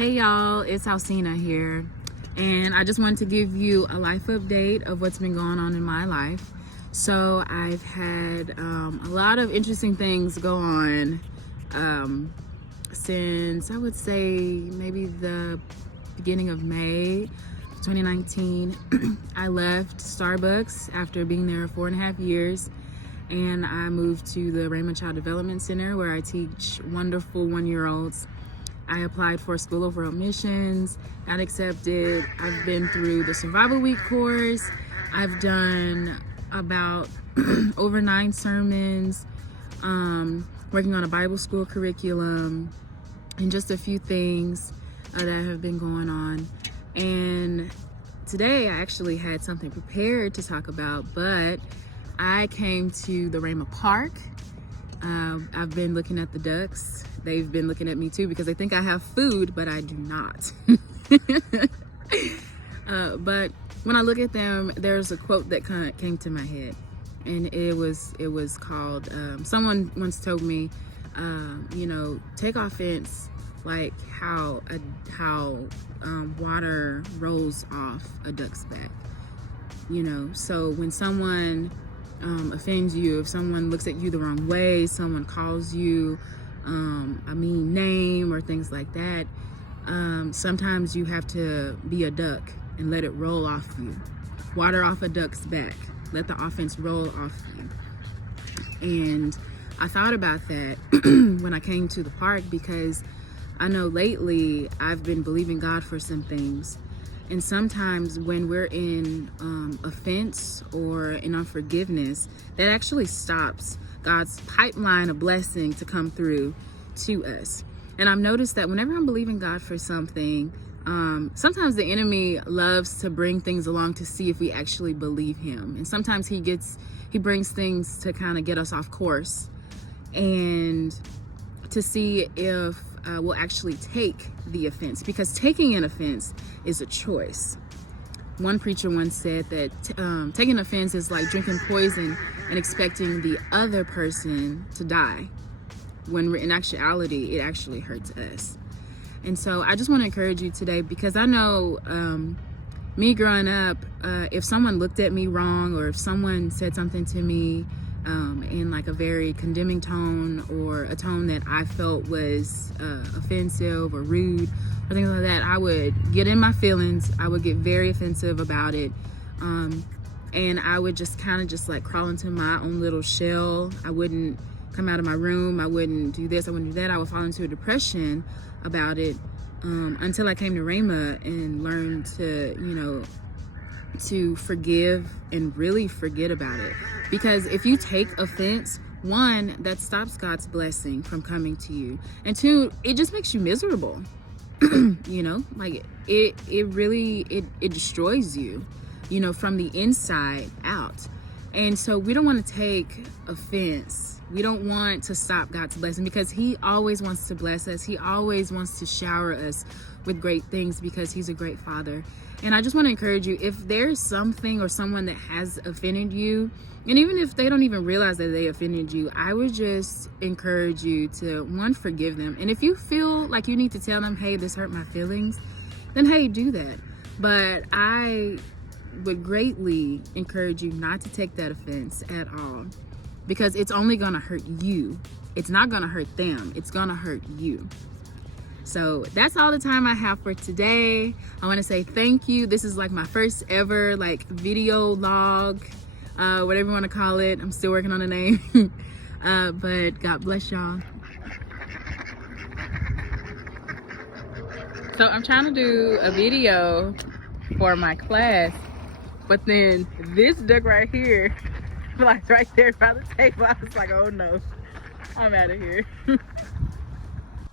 Hey y'all, it's Alcina here, and I just wanted to give you a life update of what's been going on in my life. So I've had a lot of interesting things go on since I would say maybe the beginning of May 2019. I left Starbucks after being there 4.5 years, and I moved to the Raymond Child Development Center where I teach wonderful 1-year-olds. I applied for School of World Missions, got accepted. I've been through the Survival Week course. I've done about over 9 sermons, working on a Bible school curriculum, and just a few things that have been going on. And today I actually had something prepared to talk about, but I came to the Rhema Park. I've been looking at the ducks. They've been looking at me too because they think I have food, but I do not. But when I look at them, there's a quote that kind of came to my head, and it was called, someone once told me, take offense like how water rolls off a duck's back. So when someone offends you, if someone looks at you the wrong way, someone calls you a mean name or things like that, sometimes you have to be a duck and let it roll off you. Water off a duck's back. Let the offense roll off you. And I thought about that when I came to the park, because I know lately I've been believing God for some things. And sometimes when we're in offense or in unforgiveness, that actually stops God's pipeline of blessing to come through to us. And I've noticed that whenever I'm believing God for something, sometimes the enemy loves to bring things along to see if we actually believe him. And sometimes he brings things to kind of get us off course and to see if we'll actually take the offense, because taking an offense is a choice. One preacher once said that taking offense is like drinking poison and expecting the other person to die, when in actuality it actually hurts us. And so I just want to encourage you today, because I know me growing up, if someone looked at me wrong, or if someone said something to me in like a very condemning tone, or a tone that I felt was offensive or rude or things like that, I would get in my feelings. I would get very offensive about it, and I would just kind of just like crawl into my own little shell. I wouldn't come out of my room. I wouldn't do this, I wouldn't do that. I would fall into a depression about it, until I came to Rhema and learned to forgive and really forget about it. Because if you take offense, one, that stops God's blessing from coming to you, and two, it just makes you miserable. Like it really destroys you, from the inside out. And so we don't want to take offense. We don't want to stop God's blessing, because he always wants to bless us. He always wants to shower us with great things, because he's a great father. And I just want to encourage you, if there's something or someone that has offended you, and even if they don't even realize that they offended you, I would just encourage you to, one, forgive them. And if you feel like you need to tell them, hey, this hurt my feelings, then hey, do that. But I would greatly encourage you not to take that offense at all, because it's only going to hurt you. It's not going to hurt them. It's going to hurt you. So that's all the time I have for today. I want to say thank you. This is like my first ever video log, whatever you want to call it. I'm still working on the name. But God bless y'all. So I'm trying to do a video for my class, but then this duck right here, like right there by the table, I was like, oh no, I'm out of here.